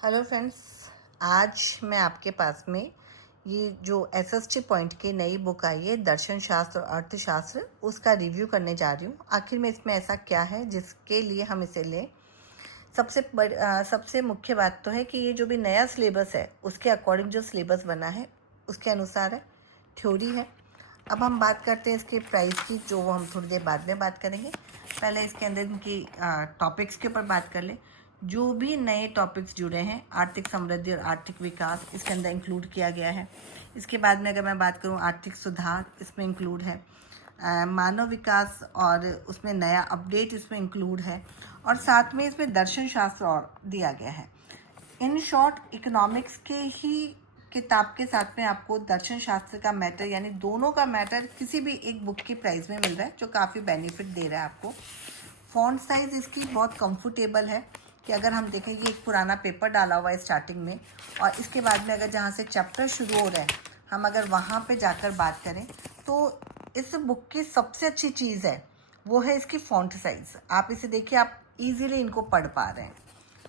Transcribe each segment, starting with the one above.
Hello friends, आज मैं आपके पास में ये जो एसएसटी पॉइंट की नई बुक आई है दर्शन शास्त्र और अर्थशास्त्र, उसका रिव्यू करने जा रही हूँ। आखिर में इसमें ऐसा क्या है जिसके लिए हम इसे लें। सबसे मुख्य बात तो है कि ये जो भी नया सिलेबस है उसके अकॉर्डिंग जो सिलेबस बना है उसके अनुसार है, थ्योरी है। अब हम बात करते हैं इसके प्राइस की, जो वो हम थोड़ी देर बाद में बात करेंगे। पहले इसके अंदर इनकी टॉपिक्स के ऊपर बात कर लें। जो भी नए टॉपिक्स जुड़े हैं, आर्थिक समृद्धि और आर्थिक विकास इसके अंदर इंक्लूड किया गया है। इसके बाद में अगर मैं बात करूं, आर्थिक सुधार इसमें इंक्लूड है, मानव विकास और उसमें नया अपडेट इसमें इंक्लूड है, और साथ में इसमें दर्शन शास्त्र और दिया गया है। इन शॉर्ट इकोनॉमिक्स के ही किताब के साथ में आपको दर्शन शास्त्र का मैटर, यानी दोनों का मैटर किसी भी एक बुक की प्राइस में मिल रहा है, जो काफ़ी बेनिफिट दे रहा है आपको। फॉन्ट साइज़ इसकी बहुत कंफर्टेबल है कि अगर हम देखें, ये एक पुराना पेपर डाला हुआ है स्टार्टिंग में, और इसके बाद में अगर जहाँ से चैप्टर शुरू हो रहा है हम अगर वहाँ पे जाकर बात करें तो इस बुक की सबसे अच्छी चीज़ है वो है इसकी फॉन्ट साइज़। आप इसे देखिए, आप इजीली इनको पढ़ पा रहे हैं।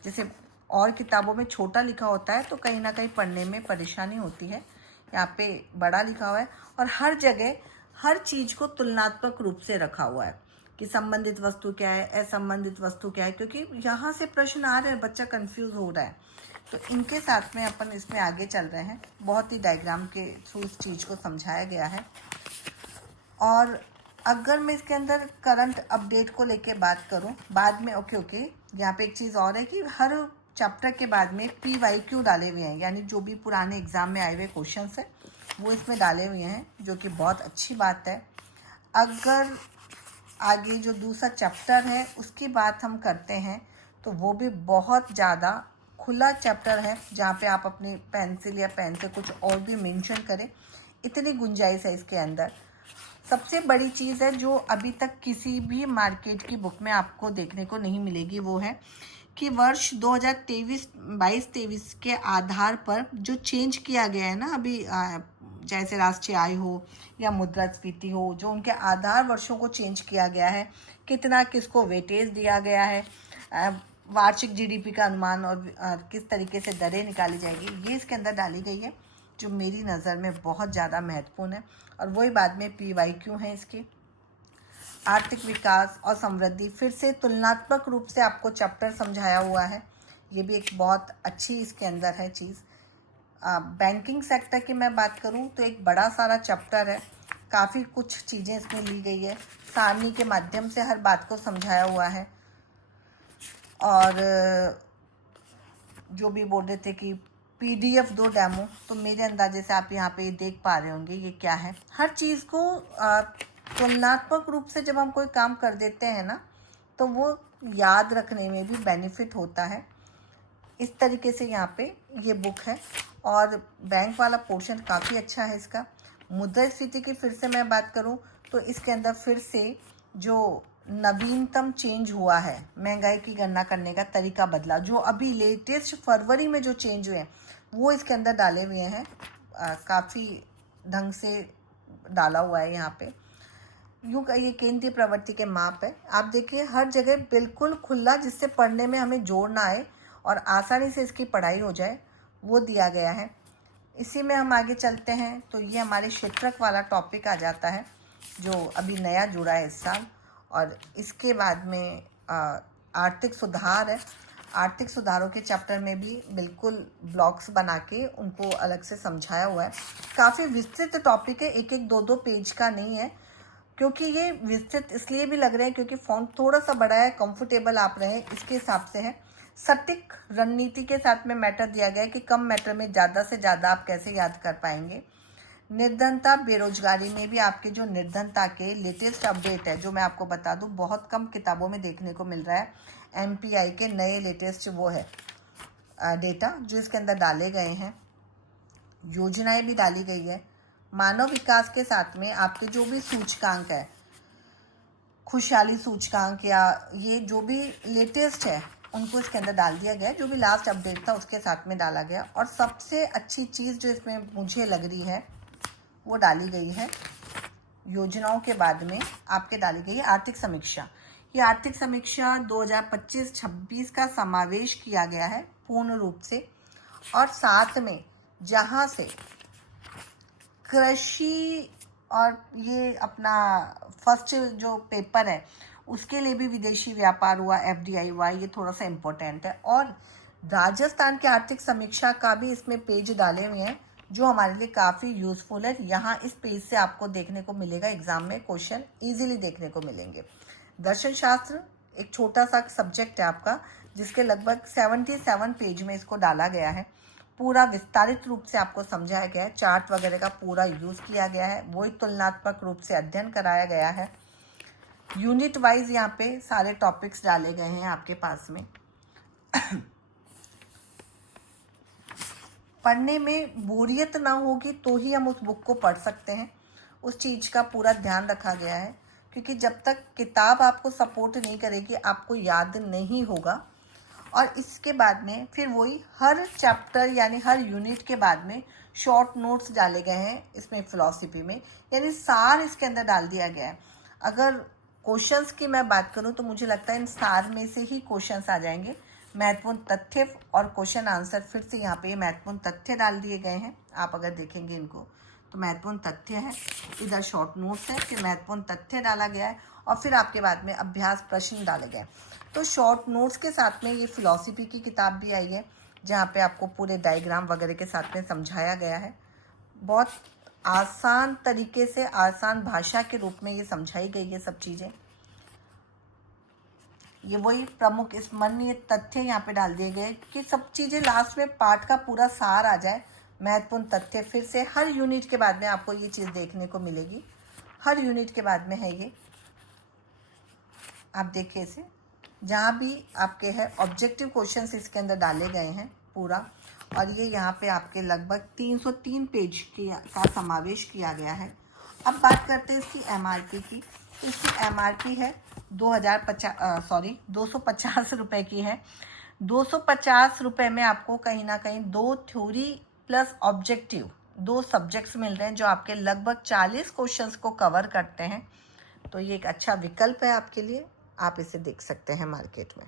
जैसे और किताबों में छोटा लिखा होता है तो कहीं ना कहीं पढ़ने में परेशानी होती है, यहाँ पे बड़ा लिखा हुआ है और हर जगह हर चीज़ को तुलनात्मक रूप से रखा हुआ है कि संबंधित वस्तु क्या है, असंबंधित वस्तु क्या है, क्योंकि यहाँ से प्रश्न आ रहे हैं, बच्चा कंफ्यूज हो रहा है। तो इनके साथ में अपन इसमें आगे चल रहे हैं। बहुत ही डायग्राम के थ्रू इस चीज़ को समझाया गया है। और अगर मैं इसके अंदर करंट अपडेट को लेके बात करूं बाद में, ओके यहाँ पे एक चीज़ और है कि हर चैप्टर के बाद में PYQ डाले हुए हैं, यानी जो भी पुराने एग्जाम में आए हुए क्वेश्चंस हैं वो इसमें डाले हुए हैं, जो कि बहुत अच्छी बात है। अगर आगे जो दूसरा चैप्टर है उसकी बात हम करते हैं तो वो भी बहुत ज़्यादा खुला चैप्टर है, जहाँ पे आप अपनी पेंसिल या पेन से कुछ और भी मेंशन करें, इतनी गुंजाइश है इसके अंदर। सबसे बड़ी चीज़ है जो अभी तक किसी भी मार्केट की बुक में आपको देखने को नहीं मिलेगी, वो है कि वर्ष 2022-23 के आधार पर जो चेंज किया गया है ना अभी, जैसे राष्ट्रीय आय हो या मुद्रास्फीति हो, जो उनके आधार वर्षों को चेंज किया गया है, कितना किसको वेटेज दिया गया है, वार्षिक GDP का अनुमान और किस तरीके से दरें निकाली जाएगी, ये इसके अंदर डाली गई है, जो मेरी नज़र में बहुत ज़्यादा महत्वपूर्ण है। और वही बाद में PYQ है इसकी। आर्थिक विकास और समृद्धि फिर से तुलनात्मक रूप से आपको चैप्टर समझाया हुआ है, ये भी एक बहुत अच्छी इसके अंदर है चीज़। बैंकिंग सेक्टर की मैं बात करूं तो एक बड़ा सारा चैप्टर है, काफ़ी कुछ चीज़ें इसमें ली गई है, सारणी के माध्यम से हर बात को समझाया हुआ है। और जो भी बोल रहे थे कि PDF दो डेमो, तो मेरे अंदाजे से आप यहाँ पे देख पा रहे होंगे ये क्या है। हर चीज़ को तुलनात्मक रूप से जब हम कोई काम कर देते हैं ना तो वो याद रखने में भी बेनिफिट होता है। इस तरीके से यहाँ पे ये बुक है, और बैंक वाला पोर्शन काफ़ी अच्छा है इसका। मुद्रास्फीति की फिर से मैं बात करूँ तो इसके अंदर फिर से जो नवीनतम चेंज हुआ है, महंगाई की गणना करने का तरीका बदला, जो अभी लेटेस्ट फरवरी में जो चेंज हुए हैं वो इसके अंदर डाले हुए हैं, काफ़ी ढंग से डाला हुआ है यहाँ पे। यूँ ये केंद्रीय प्रवृत्ति के माप है, आप देखिए हर जगह बिल्कुल खुला, जिससे पढ़ने में हमें जोर ना आए और आसानी से इसकी पढ़ाई हो जाए, वो दिया गया है। इसी में हम आगे चलते हैं तो ये हमारे क्षेत्रक वाला टॉपिक आ जाता है, जो अभी नया जुड़ा है इस साल। और इसके बाद में आर्थिक सुधार है। आर्थिक सुधारों के चैप्टर में भी बिल्कुल ब्लॉक्स बना के उनको अलग से समझाया हुआ है। काफ़ी विस्तृत टॉपिक है, एक एक दो दो पेज का नहीं है, क्योंकि ये विस्तृत इसलिए भी लग रहे हैं क्योंकि फॉन्ट थोड़ा सा बड़ा है, कंफर्टेबल आप रहे इसके हिसाब से है। सटीक रणनीति के साथ में मैटर दिया गया है कि कम मैटर में ज़्यादा से ज़्यादा आप कैसे याद कर पाएंगे। निर्धनता बेरोजगारी में भी आपके जो निर्धनता के लेटेस्ट अपडेट है, जो मैं आपको बता दूं बहुत कम किताबों में देखने को मिल रहा है। MPI के नए लेटेस्ट वो है डेटा जो इसके अंदर डाले गए हैं, योजनाएं भी डाली गई है। मानव विकास के साथ में आपके जो भी सूचकांक है, खुशहाली सूचकांक या ये जो भी लेटेस्ट है, उनको इसके अंदर डाल दिया गया, जो भी लास्ट अपडेट था उसके साथ में डाला गया। और सबसे अच्छी चीज़ जो इसमें मुझे लग रही है वो डाली गई है, योजनाओं के बाद में आपके डाली गई है आर्थिक समीक्षा। ये आर्थिक समीक्षा 2025-26 का समावेश किया गया है पूर्ण रूप से, और साथ में जहाँ से कृषि और ये अपना फर्स्ट जो पेपर है उसके लिए भी विदेशी व्यापार हुआ, FDI हुआ, ये थोड़ा सा इम्पोर्टेंट है। और राजस्थान की आर्थिक समीक्षा का भी इसमें पेज डाले हुए हैं जो हमारे लिए काफ़ी यूज़फुल है। यहाँ इस पेज से आपको देखने को मिलेगा, एग्जाम में क्वेश्चन इजीली देखने को मिलेंगे। दर्शन शास्त्र एक छोटा सा सब्जेक्ट है आपका, जिसके लगभग 77 पेज में इसको डाला गया है। पूरा विस्तारित रूप से आपको समझाया गया है, चार्ट वगैरह का पूरा यूज़ किया गया है, वही तुलनात्मक रूप से अध्ययन कराया गया है। यूनिट वाइज यहाँ पे सारे टॉपिक्स डाले गए हैं आपके पास में। पढ़ने में बोरियत ना होगी तो ही हम उस बुक को पढ़ सकते हैं, उस चीज़ का पूरा ध्यान रखा गया है, क्योंकि जब तक किताब आपको सपोर्ट नहीं करेगी आपको याद नहीं होगा। और इसके बाद में फिर वही हर चैप्टर यानी हर यूनिट के बाद में शॉर्ट नोट्स डाले गए हैं इसमें फिलॉसफी में, यानी सार इसके अंदर डाल दिया गया है। अगर क्वेश्चंस की मैं बात करूं तो मुझे लगता है इन सार में से ही क्वेश्चंस आ जाएंगे। महत्वपूर्ण तथ्य और क्वेश्चन आंसर फिर से यहाँ पे महत्वपूर्ण तथ्य डाल दिए गए हैं। आप अगर देखेंगे इनको तो महत्वपूर्ण तथ्य है, इधर शॉर्ट नोट्स है, फिर महत्वपूर्ण तथ्य डाला गया है और फिर आपके बाद में अभ्यास प्रश्न डाले गए। तो शॉर्ट नोट्स के साथ में ये फिलॉसफी की किताब भी आई है जहाँ पे आपको पूरे डायग्राम वगैरह के साथ में समझाया गया है। बहुत आसान तरीके से, आसान भाषा के रूप में ये समझाई गई है सब चीज़ें। ये वही प्रमुख स्मरणीय तथ्य यहाँ पे डाल दिए गए कि सब चीज़ें लास्ट में पाठ का पूरा सार आ जाए। महत्वपूर्ण तथ्य फिर से हर यूनिट के बाद में आपको ये चीज़ देखने को मिलेगी, हर यूनिट के बाद में है ये। आप देखिए इसे, जहाँ भी आपके है ऑब्जेक्टिव क्वेश्चंस इसके अंदर डाले गए हैं पूरा, और ये यहाँ पे आपके लगभग 303 पेज का समावेश किया गया है। अब बात करते हैं इसकी MRP की। इसकी MRP है 250 रुपये की है। 250 रुपये में आपको कहीं ना कहीं 2 थ्योरी प्लस ऑब्जेक्टिव 2 सब्जेक्ट्स मिल रहे हैं जो आपके लगभग 40 क्वेश्चंस को कवर करते हैं। तो ये एक अच्छा विकल्प है आपके लिए, आप इसे देख सकते हैं मार्केट में।